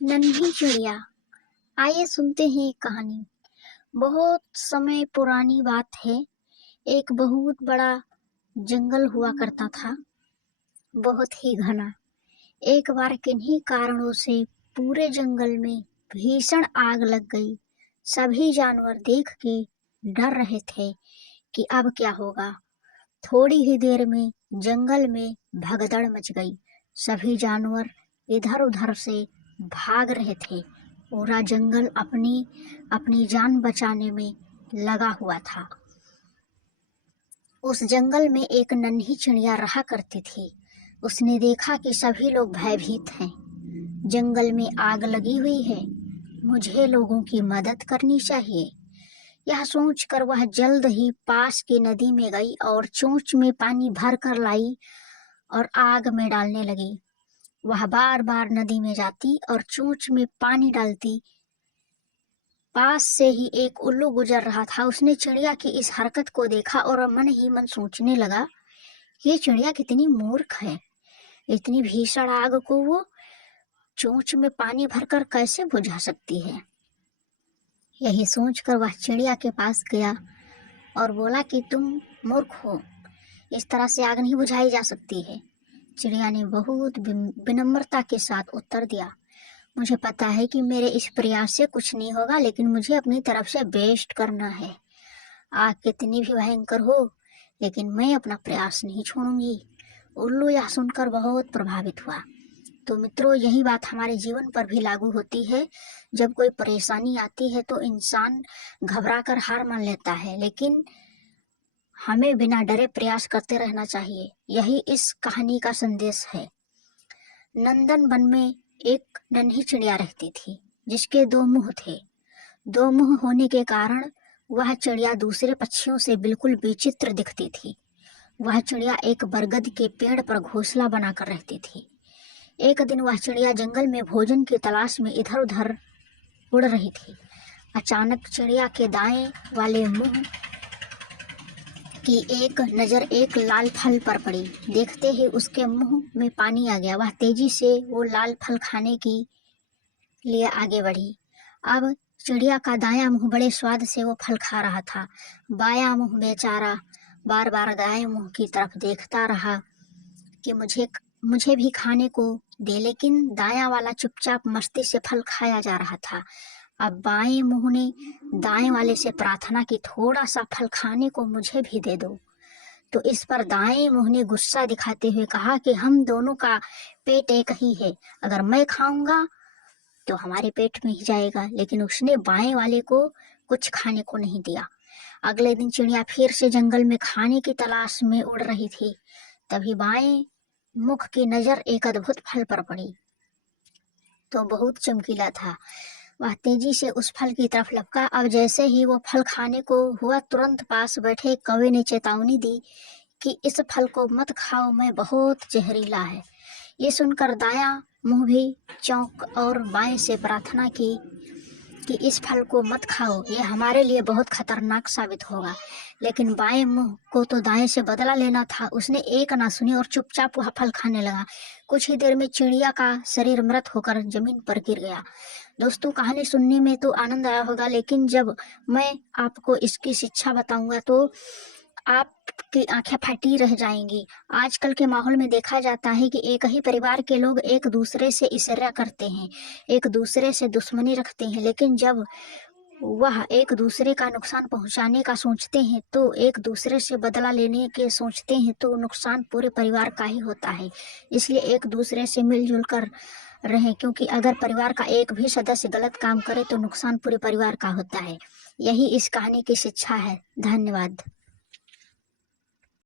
नन्ही चिड़िया। आइए सुनते हैं एक कहानी। बहुत समय पुरानी बात है। एक बहुत बड़ा जंगल हुआ करता था, बहुत ही घना। एक बार किन्हीं कारणों से पूरे जंगल में भीषण आग लग गई। सभी जानवर देख के डर रहे थे कि अब क्या होगा। थोड़ी ही देर में जंगल में भगदड़ मच गई। सभी जानवर इधर उधर से भाग रहे थे। पूरा जंगल अपनी अपनी जान बचाने में लगा हुआ था। उस जंगल में एक नन्ही चिड़िया रहा करती थी। उसने देखा कि सभी लोग भयभीत हैं। जंगल में आग लगी हुई है, मुझे लोगों की मदद करनी चाहिए। यह सोचकर वह जल्द ही पास की नदी में गई और चोंच में पानी भर कर लाई और आग में डालने लगी। वह बार बार नदी में जाती और चोंच में पानी डालती। पास से ही एक उल्लू गुजर रहा था। उसने चिड़िया की इस हरकत को देखा और मन ही मन सोचने लगा, ये चिड़िया कितनी मूर्ख है। इतनी भीषण आग को वो चोंच में पानी भरकर कैसे बुझा सकती है। यही सोचकर वह चिड़िया के पास गया और बोला कि तुम मूर्ख हो, इस तरह से आग नहीं बुझाई जा सकती है। चिड़िया ने बहुत विनम्रता के साथ उत्तर दिया, मुझे पता है कि मेरे इस प्रयास से कुछ नहीं होगा, लेकिन मुझे अपनी तरफ से बेस्ट करना है। आग कितनी भी भयंकर हो, लेकिन मैं अपना प्रयास नहीं छोड़ूंगी। उल्लू यह सुनकर बहुत प्रभावित हुआ। तो मित्रों, यही बात हमारे जीवन पर भी लागू होती है। जब कोई परेशानी आती है तो इंसान घबरा कर हार मान लेता है, लेकिन हमें बिना डरे प्रयास करते रहना चाहिए। यही इस कहानी का संदेश है। नंदन वन में एक नन्ही चिड़िया रहती थी, जिसके दो मुंह थे। दो मुंह होने के कारण वह चिड़िया दूसरे पक्षियों से बिल्कुल विचित्र दिखती थी। वह चिड़िया एक बरगद के पेड़ पर घोंसला बनाकर रहती थी। एक दिन वह चिड़िया जंगल में भोजन की तलाश में इधर उधर उड़ रही थी। अचानक चिड़िया के दाएं वाले मुंह की एक नजर एक लाल फल पर पड़ी। देखते ही उसके मुंह में पानी आ गया। वह तेजी से वो लाल फल खाने के लिए आगे बढ़ी। अब चिड़िया का दायां मुंह बड़े स्वाद से वो फल खा रहा था। बायां मुंह बेचारा बार बार दाएं मुंह की तरफ देखता रहा कि मुझे भी खाने को दे, लेकिन दायां वाला चुपचाप मस्ती से फल खाया जा रहा था। अब बाएं मुंह ने दाएं वाले से प्रार्थना की, थोड़ा सा फल खाने को मुझे भी दे दो। तो इस पर दाएं मुंह ने गुस्सा दिखाते हुए कहा कि हम दोनों का पेट एक ही है, अगर मैं खाऊंगा तो हमारे पेट में ही जाएगा। लेकिन उसने बाएं वाले को कुछ खाने को नहीं दिया। अगले दिन चिड़िया फिर से जंगल में खाने की तलाश में उड़ रही थी। तभी बाएं मुख की नजर एक अद्भुत फल पर पड़ी, तो बहुत चमकीला था। वह तेजी से उस फल की तरफ लपका। अब जैसे ही वो फल खाने को हुआ, तुरंत पास बैठे कौवे ने चेतावनी दी कि इस फल को मत खाओ, मैं बहुत जहरीला है। ये सुनकर दायां मुंह भी चौंक और बाएं से प्रार्थना की कि इस फल को मत खाओ, ये हमारे लिए बहुत खतरनाक साबित होगा। लेकिन बाएं मुंह को तो दाएं से बदला लेना था। उसने एक ना सुनी और चुपचाप वह फल खाने लगा। कुछ ही देर में चिड़िया का शरीर मृत होकर जमीन पर गिर गया। दोस्तों, कहानी सुनने में तो आनंद आया होगा, लेकिन जब मैं आपको इसकी शिक्षा बताऊंगा तो आपकी आंखें फटी रह जाएंगी। आजकल के माहौल में देखा जाता है कि एक ही परिवार के लोग एक दूसरे से ईर्ष्या करते हैं, एक दूसरे से दुश्मनी रखते हैं, लेकिन जब वह एक दूसरे का नुकसान पहुंचाने का सोचते हैं, तो एक दूसरे से बदला लेने के सोचते हैं, तो नुकसान पूरे परिवार का ही होता है। इसलिए एक दूसरे से मिलजुल कर रहें, क्योंकि अगर परिवार का एक भी सदस्य गलत काम करे तो नुकसान पूरे परिवार का होता है। यही इस कहानी की शिक्षा है। धन्यवाद।